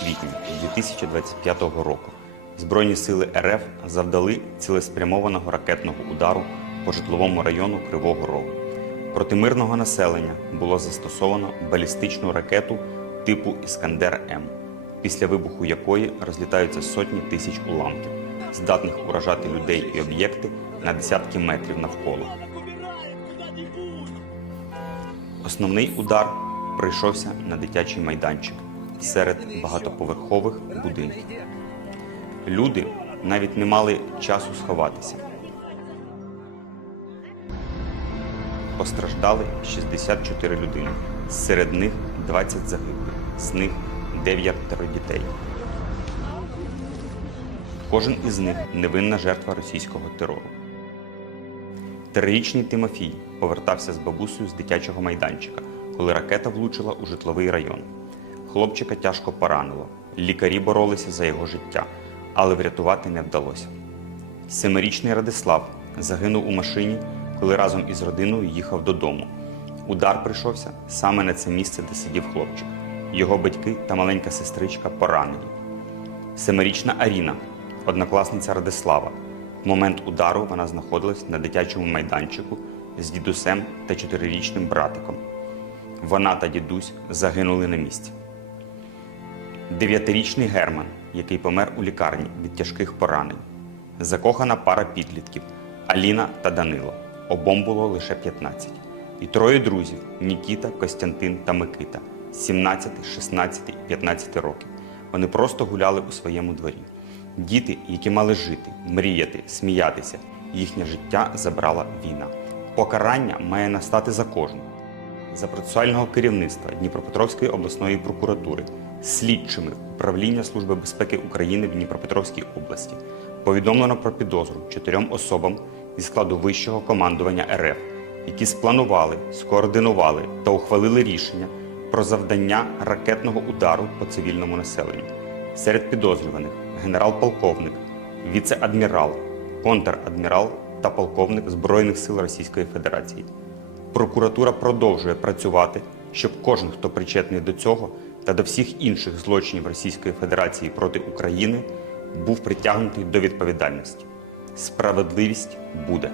квітня 2025 року Збройні сили РФ завдали цілеспрямованого ракетного удару по житловому району Кривого Рогу. Проти мирного населення було застосовано балістичну ракету типу Іскандер М, після вибуху якої розлітаються сотні тисяч уламків, здатних уражати людей і об'єкти на десятки метрів навколо. Основний удар прийшовся на дитячий майданчик серед багатоповерхових будинків. Люди навіть не мали часу сховатися. Постраждали 64 людини, серед них 20 загиблих, з них 9 дітей. Кожен із них невинна жертва російського терору. Трирічний Тимофій повертався з бабусею з дитячого майданчика, коли ракета влучила у житловий район. Хлопчика тяжко поранило. Лікарі боролися за його життя, але врятувати не вдалося. Семирічний Радислав загинув у машині, коли разом із родиною їхав додому. Удар прийшовся саме на це місце, де сидів хлопчик. Його батьки та маленька сестричка поранені. Семирічна Аріна, однокласниця Радислава. В момент удару вона знаходилась на дитячому майданчику з дідусем та чотирирічним братиком. Вона та дідусь загинули на місці. Дев'ятирічний Герман, який помер у лікарні від тяжких поранень. Закохана пара підлітків Аліна та Данило. Обом було лише 15. І троє друзів Нікіта, Костянтин та Микита 17, 16 і 15 років. Вони просто гуляли у своєму дворі. Діти, які мали жити, мріяти, сміятися, їхнє життя забрала війна. Покарання має настати за кожного за процесуального керівництва Дніпропетровської обласної прокуратури, слідчими управління Служби безпеки України в Дніпропетровській області повідомлено про підозру чотирьом особам зі складу вищого командування РФ, які спланували, скоординували та ухвалили рішення про завдання ракетного удару по цивільному населенню. Серед підозрюваних генерал-полковник, віце-адмірал, контр-адмірал та полковник Збройних сил Російської Федерації. Прокуратура продовжує працювати, щоб кожен, хто причетний до цього та до всіх інших злочинів Російської Федерації проти України, був притягнутий до відповідальності. Справедливість буде.